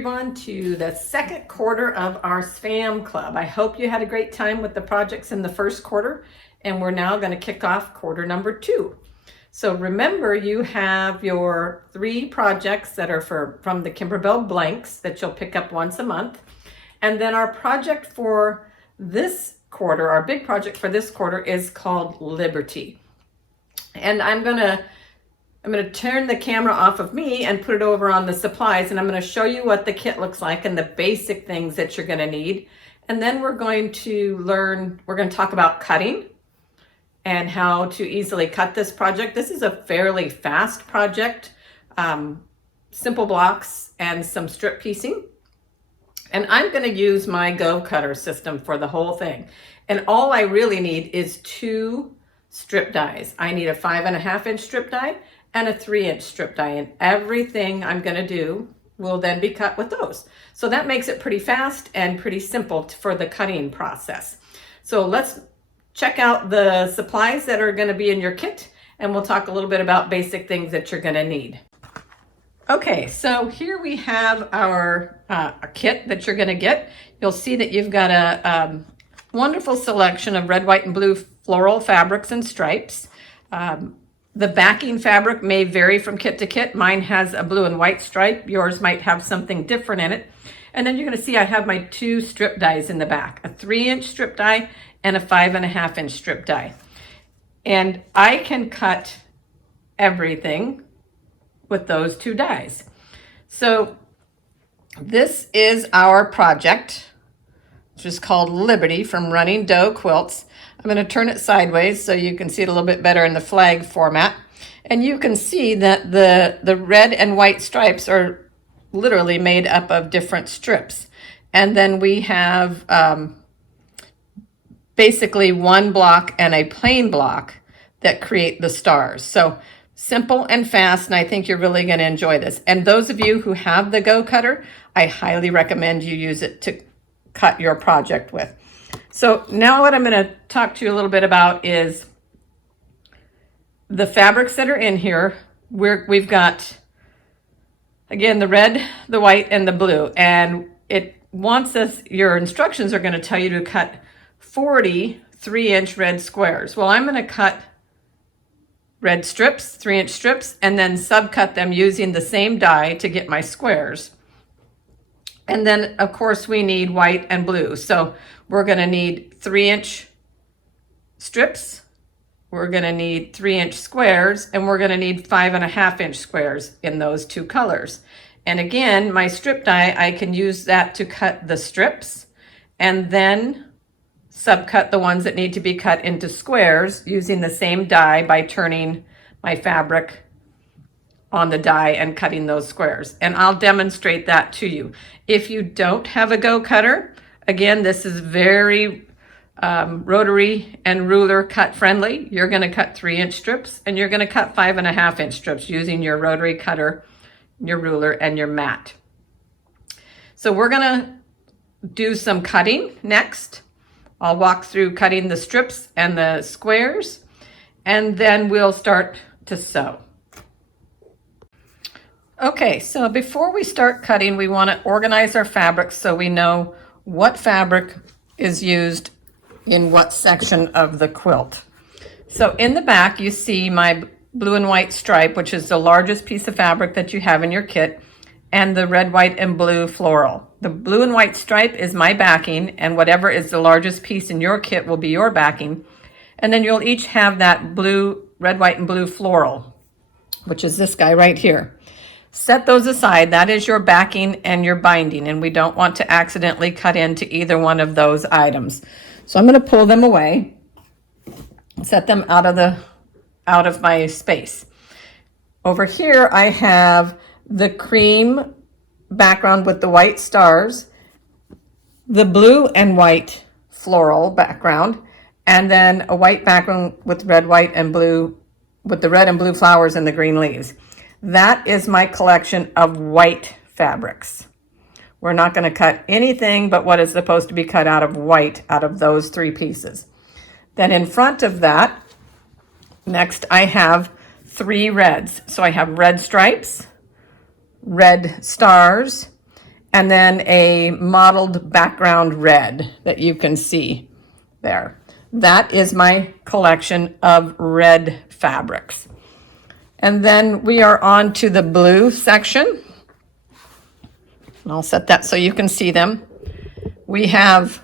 everyone to the second quarter of our SFAM club. I hope you had a great time with the projects in the first quarter, and we're now going to kick off quarter number 2. So remember, you have your 3 projects that are from the Kimberbell blanks that you'll pick up once a month. And then our project for this quarter, our big project for this quarter, is called Liberty. And I'm going to turn the camera off of me and put it over on the supplies, and I'm going to show you what the kit looks like and the basic things that you're going to need. And then we're going to talk about cutting and how to easily cut this project. This is a fairly fast project, simple blocks and some strip piecing. And I'm going to use my Go Cutter system for the whole thing. And all I really need is 2 strip dies. I need a 5.5-inch strip die and a 3-inch strip die, and everything I'm going to do will then be cut with those. So that makes it pretty fast and pretty simple for the cutting process. So let's check out the supplies that are going to be in your kit, and we'll talk a little bit about basic things that you're going to need. Okay, so here we have our kit that you're going to get. You'll see that you've got a wonderful selection of red, white, and blue floral fabrics and stripes. The backing fabric may vary from kit to kit. Mine has a blue and white stripe. Yours might have something different in it. And then you're going to see I have my 2 strip dies in the back, a 3-inch strip die and a 5.5-inch strip die. And I can cut everything with those 2 dies. So this is our project, which is called Liberty from Running Doe Quilts. I'm going to turn it sideways so you can see it a little bit better in the flag format. And you can see that the red and white stripes are literally made up of different strips. And then we have basically one block and a plain block that create the stars. So simple and fast, and I think you're really going to enjoy this. And those of you who have the Go Cutter, I highly recommend you use it to cut your project with. So now what I'm going to talk to you a little bit about is the fabrics that are in here. We've got, again, the red, the white, and the blue. And it wants us, your instructions are going to tell you to cut 40 3-inch red squares. Well, I'm going to cut red strips, 3-inch strips, and then subcut them using the same die to get my squares. And then, of course, we need white and blue. So we're going to need 3-inch strips, we're going to need 3-inch squares, and we're going to need 5.5-inch squares in those 2 colors. And again, my strip die, I can use that to cut the strips and then subcut the ones that need to be cut into squares using the same die by turning my fabric on the die and cutting those squares. And I'll demonstrate that to you. If you don't have a Go Cutter, again, this is very rotary and ruler cut friendly. You're going to cut 3-inch strips and you're going to cut 5.5-inch strips using your rotary cutter, your ruler, and your mat. So we're going to do some cutting next. I'll walk through cutting the strips and the squares, and then we'll start to sew. Okay, so before we start cutting, we want to organize our fabrics so we know what fabric is used in what section of the quilt. So in the back, you see my blue and white stripe, which is the largest piece of fabric that you have in your kit, and the red, white, and blue floral. The blue and white stripe is my backing, and whatever is the largest piece in your kit will be your backing. And then you'll each have that blue, red, white, and blue floral, which is this guy right here. Set those aside. That is your backing and your binding, and we don't want to accidentally cut into either one of those items. So I'm going to pull them away, set them out of my space. Over here I have the cream background with the white stars, the blue and white floral background, and then a white background with red, white, and blue, with the red and blue flowers and the green leaves. That is my collection of white fabrics. We're not going to cut anything but what is supposed to be cut out of white out of those 3 pieces. Then in front of that, next I have 3 reds. So I have red stripes, red stars, and then a mottled background red that you can see there. That is my collection of red fabrics. And then we are on to the blue section. And I'll set that so you can see them. We have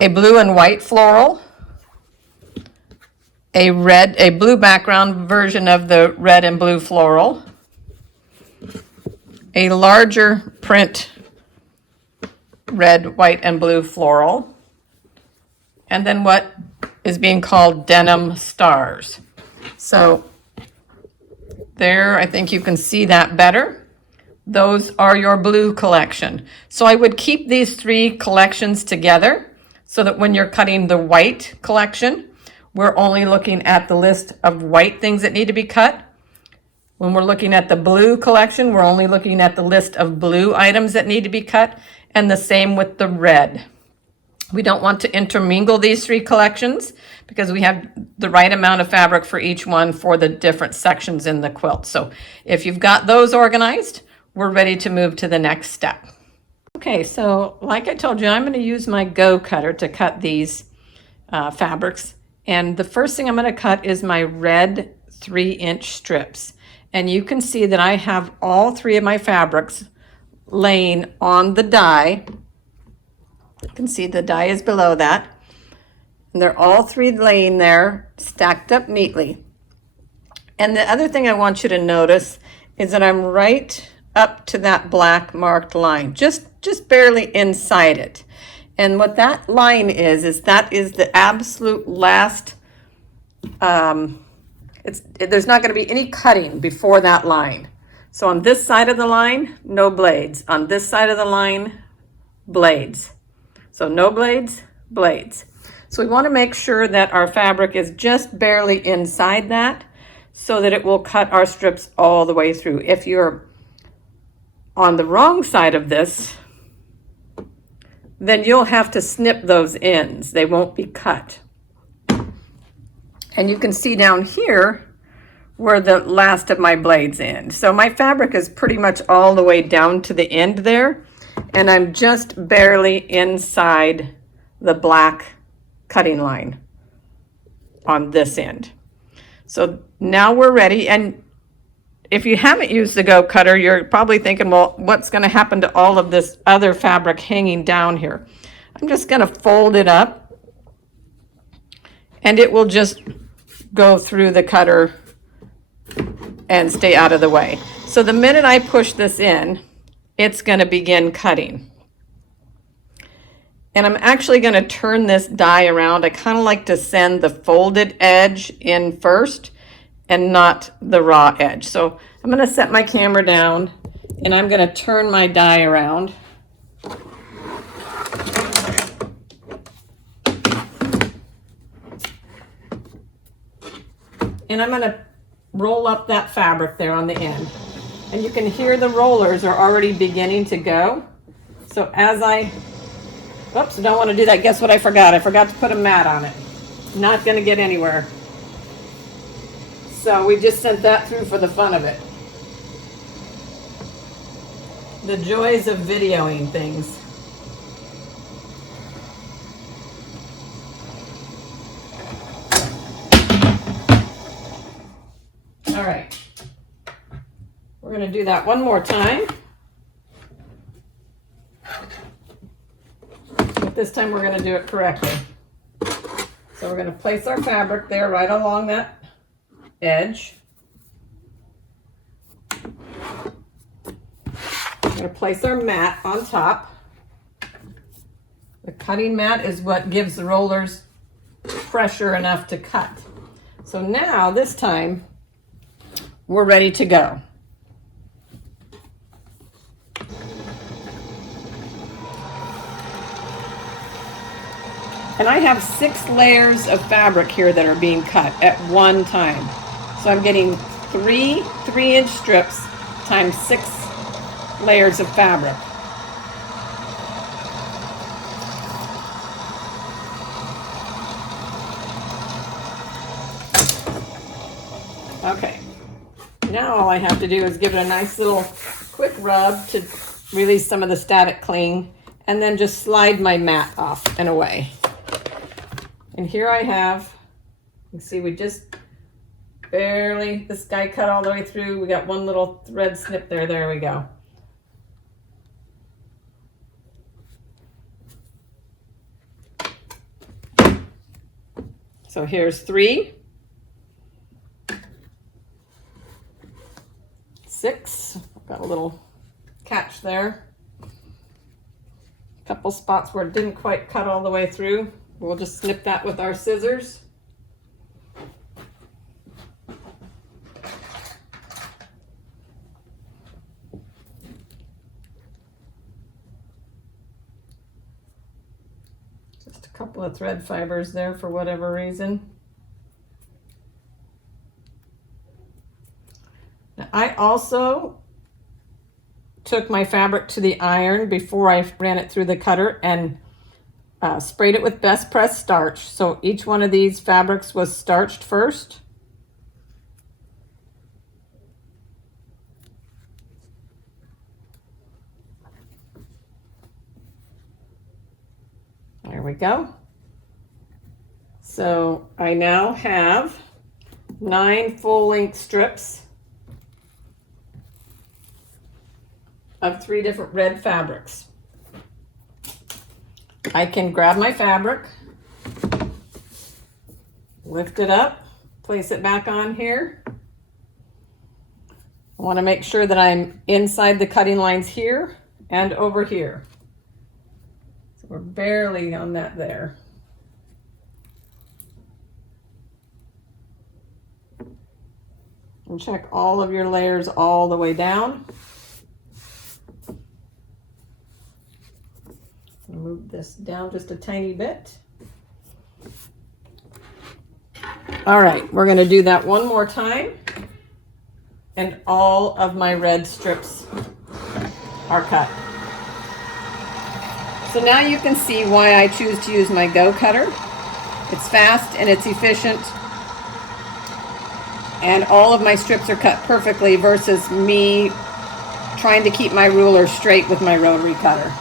a blue and white floral, a blue background version of the red and blue floral, a larger print red, white, and blue floral, and then what is being called denim stars. So there, I think you can see that better. Those are your blue collection. So I would keep these three collections together so that when you're cutting the white collection, we're only looking at the list of white things that need to be cut. When we're looking at the blue collection, we're only looking at the list of blue items that need to be cut, and the same with the red. We don't want to intermingle these three collections because we have the right amount of fabric for each one for the different sections in the quilt. So if you've got those organized, we're ready to move to the next step. Okay, so like I told you, I'm going to use my Go cutter to cut these fabrics. And the first thing I'm going to cut is my red 3-inch strips. And you can see that I have all three of my fabrics laying on the die. You can see the die is below that. And they're all three laying there, stacked up neatly. And the other thing I want you to notice is that I'm right up to that black marked line, just barely inside it. And what that line is that is the absolute last, there's not going to be any cutting before that line. So on this side of the line, no blades. On this side of the line, blades. So no blades, blades. So we want to make sure that our fabric is just barely inside that so that it will cut our strips all the way through. If you're on the wrong side of this, then you'll have to snip those ends. They won't be cut. And you can see down here where the last of my blades end. So my fabric is pretty much all the way down to the end there, and I'm just barely inside the black cutting line on this end. So now we're ready. And if you haven't used the Go cutter, you're probably thinking, well, what's going to happen to all of this other fabric hanging down here? I'm just going to fold it up, and it will just go through the cutter and stay out of the way. So the minute I push this in, it's going to begin cutting. And I'm actually going to turn this die around. I kind of like to send the folded edge in first and not the raw edge. So I'm going to set my camera down and I'm going to turn my die around. And I'm going to roll up that fabric there on the end. And you can hear the rollers are already beginning to go. So as I, oops, don't want to do that. Guess what I forgot? I forgot to put a mat on it. Not going to get anywhere. So we just sent that through for the fun of it. The joys of videoing things. All right. We're going to do that one more time. But this time we're going to do it correctly. So we're going to place our fabric there right along that edge. We're going to place our mat on top. The cutting mat is what gives the rollers pressure enough to cut. So now, this time, we're ready to go. And I have 6 layers of fabric here that are being cut at one time. So I'm getting 3 3-inch strips times 6 layers of fabric. Okay. Now all I have to do is give it a nice little quick rub to release some of the static cling, and then just slide my mat off and away. And here I have, you can see we just barely, this guy cut all the way through. We got one little thread snip there. There we go. So here's 3, 6, got a little catch there. A couple spots where it didn't quite cut all the way through. We'll just snip that with our scissors. Just a couple of thread fibers there for whatever reason. Now, I also took my fabric to the iron before I ran it through the cutter and sprayed it with best press starch. So each one of these fabrics was starched first. There we go. So I now have 9 full-length strips of 3 different red fabrics. I can grab my fabric, lift it up, place it back on here. I want to make sure that I'm inside the cutting lines here and over here. So we're barely on that there. And check all of your layers all the way down. Move this down just a tiny bit. All right, we're going to do that one more time. And all of my red strips are cut. So now you can see why I choose to use my Go cutter. It's fast and it's efficient. And all of my strips are cut perfectly versus me trying to keep my ruler straight with my rotary cutter.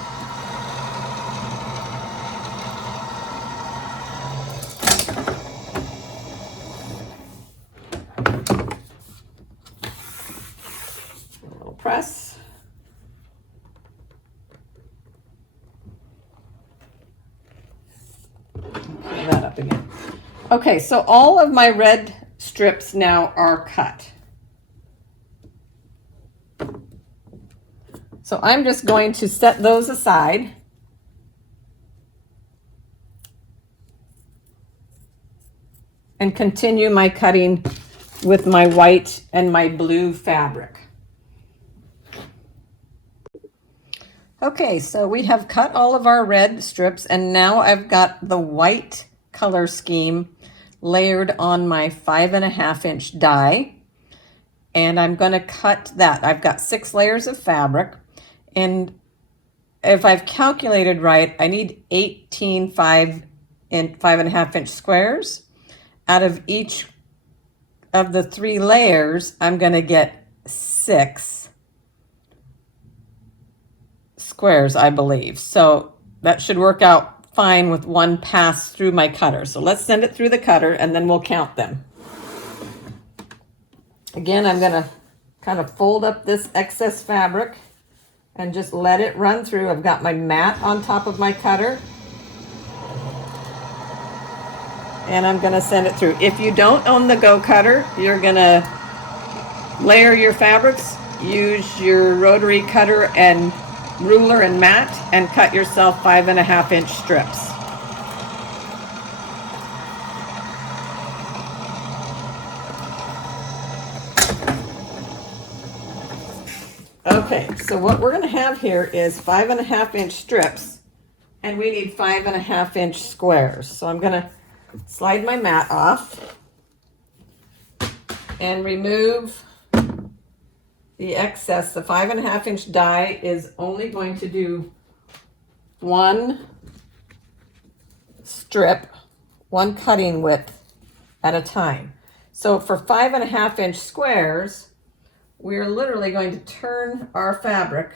Press. Pull that up again. Okay, so all of my red strips now are cut. So I'm just going to set those aside. And continue my cutting with my white and my blue fabric. Okay, so we have cut all of our red strips, and now I've got the white color scheme layered on my 5.5-inch die, and I'm going to cut that. I've got 6 layers of fabric, and if I've calculated right, I need 18 5.5-inch squares. Out of each of the 3 layers, I'm going to get 6 squares, I believe. So that should work out fine with one pass through my cutter. So let's send it through the cutter and then we'll count them. Again, I'm going to kind of fold up this excess fabric and just let it run through. I've got my mat on top of my cutter. And I'm going to send it through. If you don't own the Go cutter, you're going to layer your fabrics, use your rotary cutter and ruler and mat, and cut yourself 5.5-inch strips. Okay, so what we're going to have here is 5.5-inch strips, and we need 5.5-inch squares. So I'm going to slide my mat off and remove the excess. The 5.5-inch die is only going to do 1 strip, 1 cutting width at a time. So for 5.5-inch squares, we're literally going to turn our fabric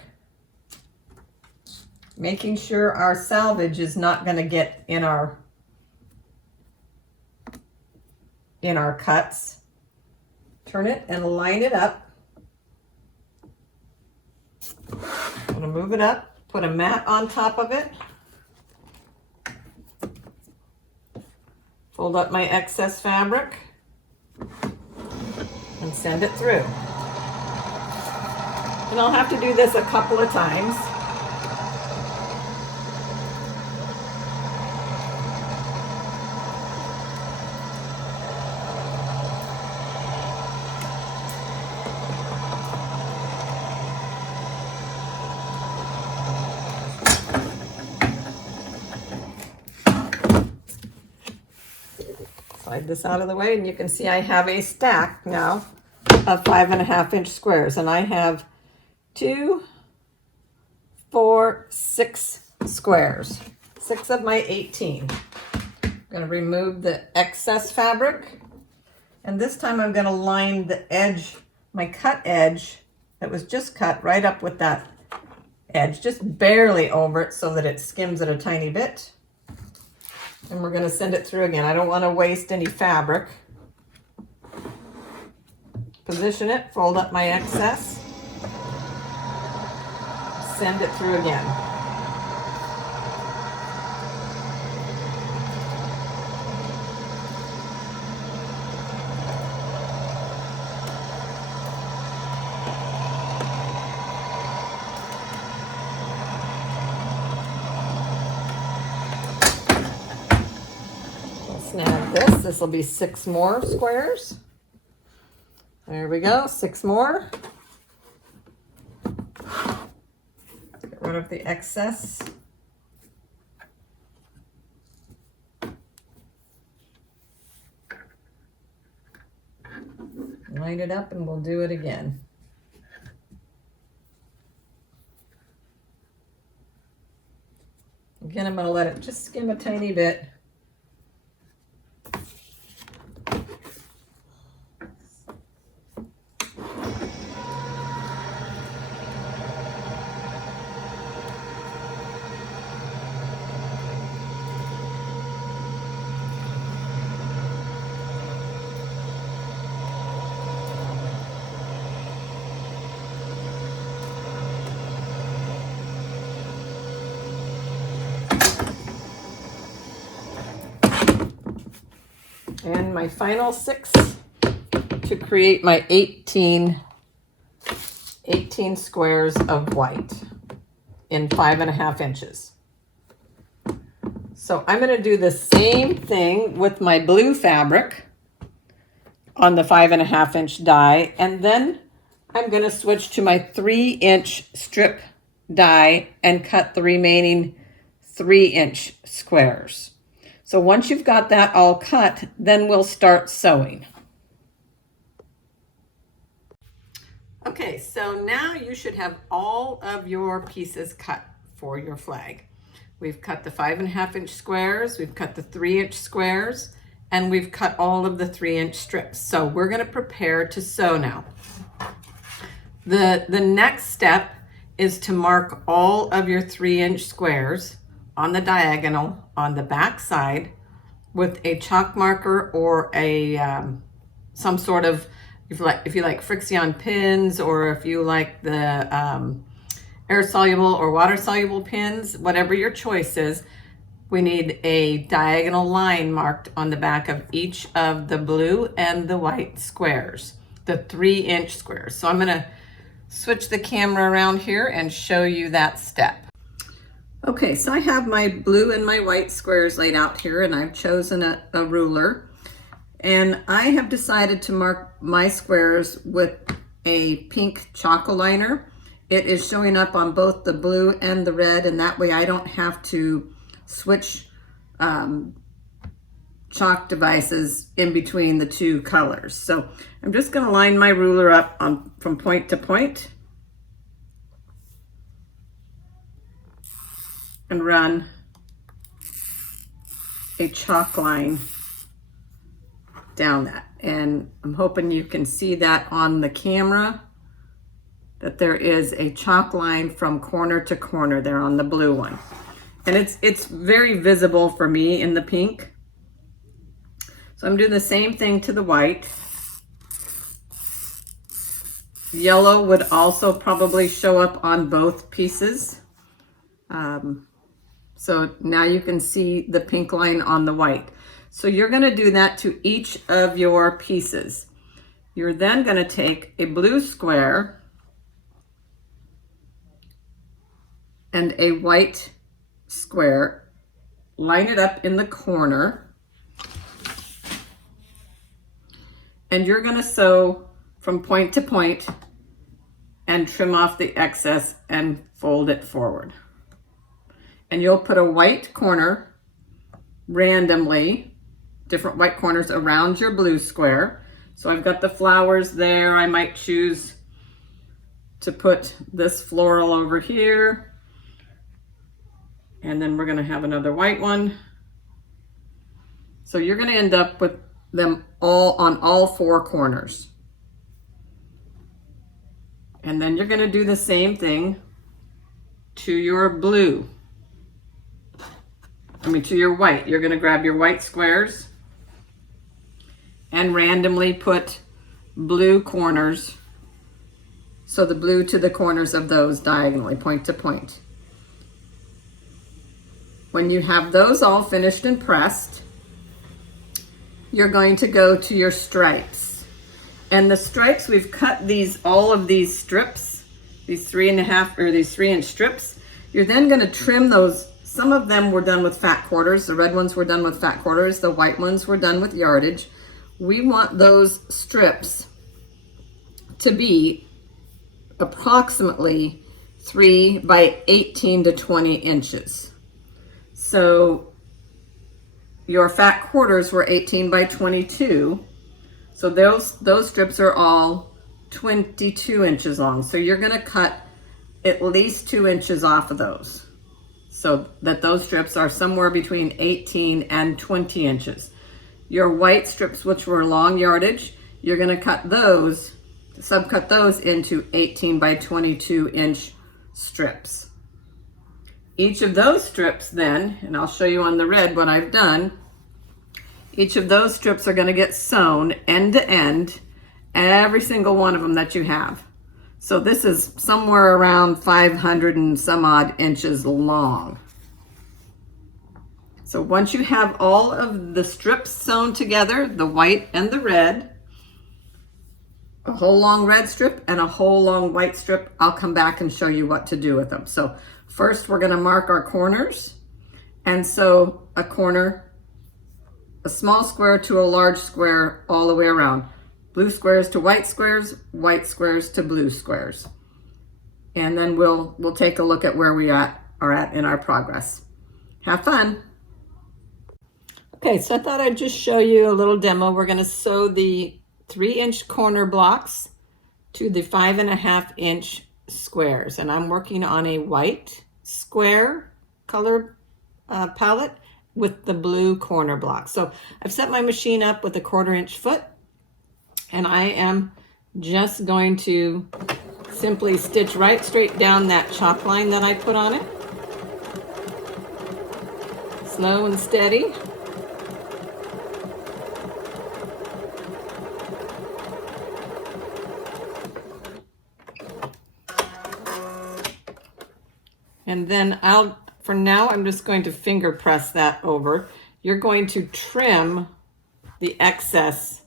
making sure our salvage is not going to get in our cuts. Turn it and line it up. I'm going to move it up, put a mat on top of it. Fold up my excess fabric and send it through. And I'll have to do this a couple of times. Slide this out of the way, and you can see I have a stack now of 5.5 inch squares, and I have 2, 4, 6 squares, 6 of my 18. I'm going to remove the excess fabric, and this time I'm going to line the edge, my cut edge that was just cut right up with that edge, just barely over it so that it skims it a tiny bit. And we're going to send it through again. I don't want to waste any fabric. Position it, fold up my excess, send it through again. Snag this. This will be 6 more squares. There we go, 6 more. Get rid of the excess. Line it up and we'll do it again. Again, I'm going to let it just skim a tiny bit. And my final 6 to create my 18 squares of white in 5.5 inches. So I'm going to do the same thing with my blue fabric on the 5.5 inch die, and then I'm going to switch to my 3-inch strip die and cut the remaining 3-inch squares. So once you've got that all cut, then we'll start sewing. Okay, so now you should have all of your pieces cut for your flag. We've cut the 5.5 inch squares, we've cut the 3-inch squares, and we've cut all of the 3-inch strips. So we're going to prepare to sew now. The next step is to mark all of your 3-inch squares on the diagonal on the back side with a chalk marker or a some sort of, if you like Frixion pins, or if you like the air soluble or water soluble pins, whatever your choice is. We need a diagonal line marked on the back of each of the blue and the white squares, the 3-inch squares. So I'm going to switch the camera around here and show you that step. Okay, so I have my blue and my white squares laid out here, and I've chosen a ruler, and I have decided to mark my squares with a pink chalk liner. It is showing up on both the blue and the red, and that way I don't have to switch chalk devices in between the 2 colors. So I'm just going to line my ruler up from point to point and run a chalk line down that. And I'm hoping you can see that on the camera. that there is a chalk line from corner to corner there on the blue one. And it's very visible for me in the pink. So I'm doing the same thing to the white. Yellow would also probably show up on both pieces. So now you can see the pink line on the white. So you're going to do that to each of your pieces. You're then going to take a blue square and a white square, line it up in the corner, and you're going to sew from point to point and trim off the excess and fold it forward. And you'll put a white corner randomly, different white corners around your blue square. So I've got the flowers there. I might choose to put this floral over here. And then we're going to have another white one. So you're going to end up with them all on all four corners. And then you're going to do the same thing to your blue. To your white. You're going to grab your white squares and randomly put blue corners. So the blue to the corners of those diagonally, point to point. When you have those all finished and pressed, you're going to go to your stripes. And the stripes, we've cut all of these strips, these 3-inch strips. You're then going to trim those. Some of them were done with fat quarters. The red ones were done with fat quarters. The white ones were done with yardage. We want those strips to be approximately 3 by 18 to 20 inches. So your fat quarters were 18 by 22. So those strips are all 22 inches long. So you're going to cut at least 2 inches off of those, so that those strips are somewhere between 18 and 20 inches. Your white strips, which were long yardage, you're going to subcut those into 18 by 22 inch strips. Each of those strips then, and I'll show you on the red what I've done, each of those strips are going to get sewn end to end, every single one of them that you have. So this is somewhere around 500 and some odd inches long. So once you have all of the strips sewn together, the white and the red, a whole long red strip and a whole long white strip, I'll come back and show you what to do with them. So first we're going to mark our corners and sew a corner, a small square to a large square all the way around. Blue squares to white squares to blue squares. And then we'll take a look at where we are at in our progress. Have fun. Okay, so I thought I'd just show you a little demo. We're going to sew the 3-inch corner blocks to the 5.5-inch squares. And I'm working on a white square color palette with the blue corner block. So I've set my machine up with a 1/4-inch foot. And I am just going to simply stitch right straight down that chalk line that I put on it. Slow and steady. And then for now, I'm just going to finger press that over. You're going to trim the excess.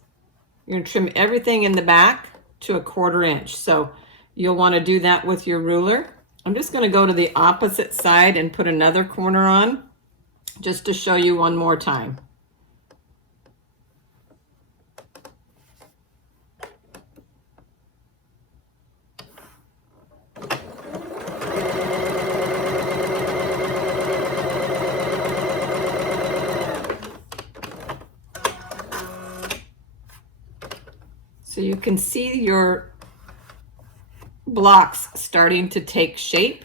You're going to trim everything in the back to a 1/4 inch. So you'll want to do that with your ruler. I'm just going to go to the opposite side and put another corner on just to show you one more time. So you can see your blocks starting to take shape.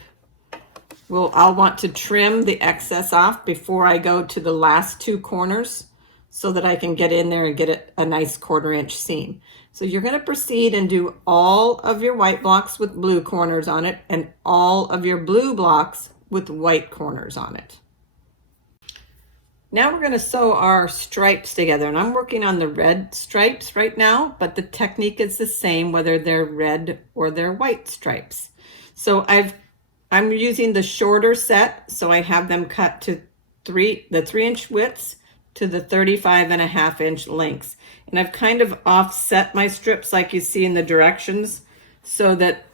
I'll want to trim the excess off before I go to the last 2 corners. so that I can get in there and get a nice 1/4 inch seam. So you're going to proceed and do all of your white blocks with blue corners on it and all of your blue blocks with white corners on it. Now we're going to sew our stripes together, and I'm working on the red stripes right now, but the technique is the same whether they're red or they're white stripes. So I'm using the shorter set, so I have them cut to the 3-inch widths to the 35.5-inch lengths. And I've kind of offset my strips like you see in the directions so that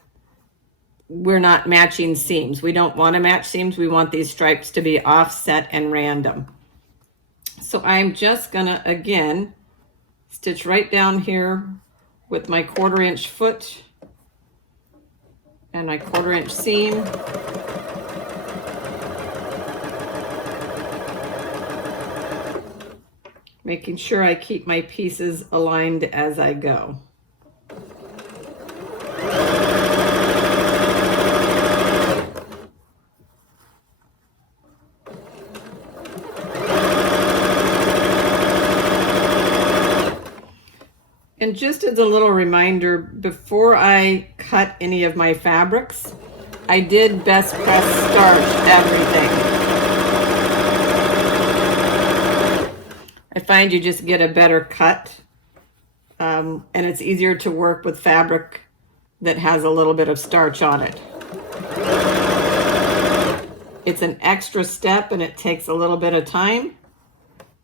we're not matching seams. We don't want to match seams. We want these stripes to be offset and random. So I'm just gonna, again, stitch right down here with my 1/4 inch foot and my 1/4 inch seam. Making sure I keep my pieces aligned as I go. And just as a little reminder, before I cut any of my fabrics, I did best press starch everything. I find you just get a better cut, and it's easier to work with fabric that has a little bit of starch on it. It's an extra step and it takes a little bit of time,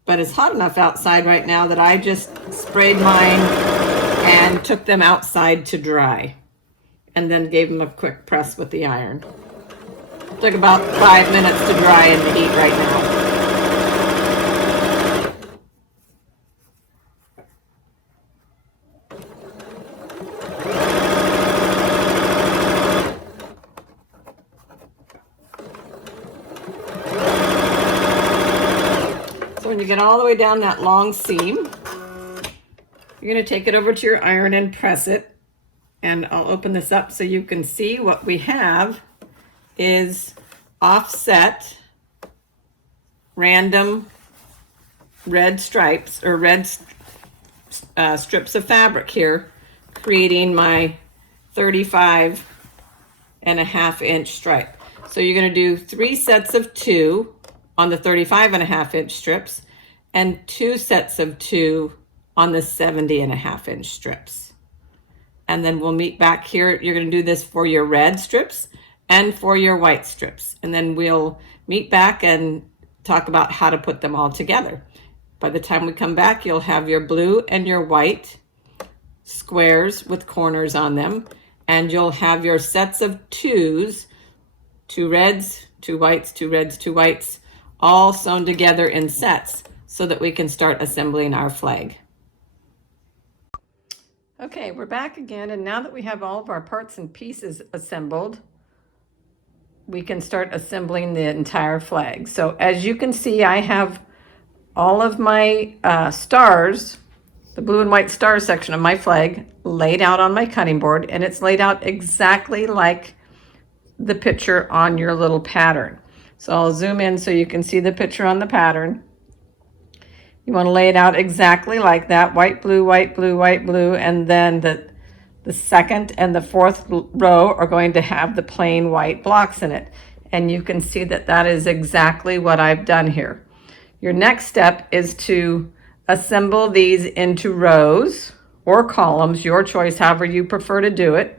but it's hot enough outside right now that I just sprayed mine and took them outside to dry, and then gave them a quick press with the iron. Took about 5 minutes to dry in the heat right now. So when you get all the way down that long seam, you're going to take it over to your iron and press it. And I'll open this up so you can see what we have is offset random red stripes or red strips of fabric here, creating my 35.5-inch stripe. So you're going to do 3 sets of 2 on the 35.5-inch strips and 2 sets of 2 on the 70.5-inch strips. And then we'll meet back here. You're going to do this for your red strips and for your white strips. And then we'll meet back and talk about how to put them all together. By the time we come back, you'll have your blue and your white squares with corners on them. And you'll have your sets of 2s, 2 reds, 2 whites, 2 reds, 2 whites, all sewn together in sets so that we can start assembling our flag. Okay, we're back again, and now that we have all of our parts and pieces assembled, we can start assembling the entire flag. So as you can see, I have all of my stars, the blue and white star section of my flag, laid out on my cutting board, and it's laid out exactly like the picture on your little pattern. So I'll zoom in so you can see the picture on the pattern. You want to lay it out exactly like that, white, blue, white, blue, white, blue, and then the second and the fourth row are going to have the plain white blocks in it. And you can see that that is exactly what I've done here. Your next step is to assemble these into rows or columns, your choice, however you prefer to do it,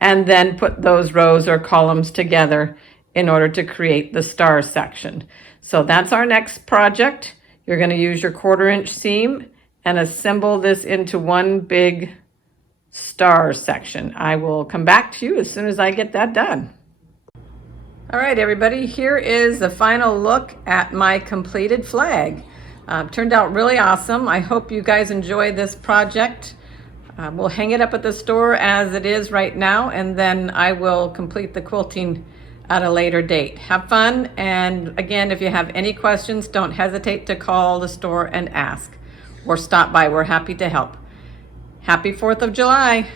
and then put those rows or columns together in order to create the star section. So that's our next project. You're going to use your 1/4 inch seam and assemble this into one big star section. I will come back to you as soon as I get that done. All right, everybody, here is the final look at my completed flag. Turned out really awesome. I hope you guys enjoy this project. We'll hang it up at the store as it is right now, and then I will complete the quilting at a later date. Have fun, and again, if you have any questions, don't hesitate to call the store and ask, or stop by. We're happy to help. Happy 4th of July.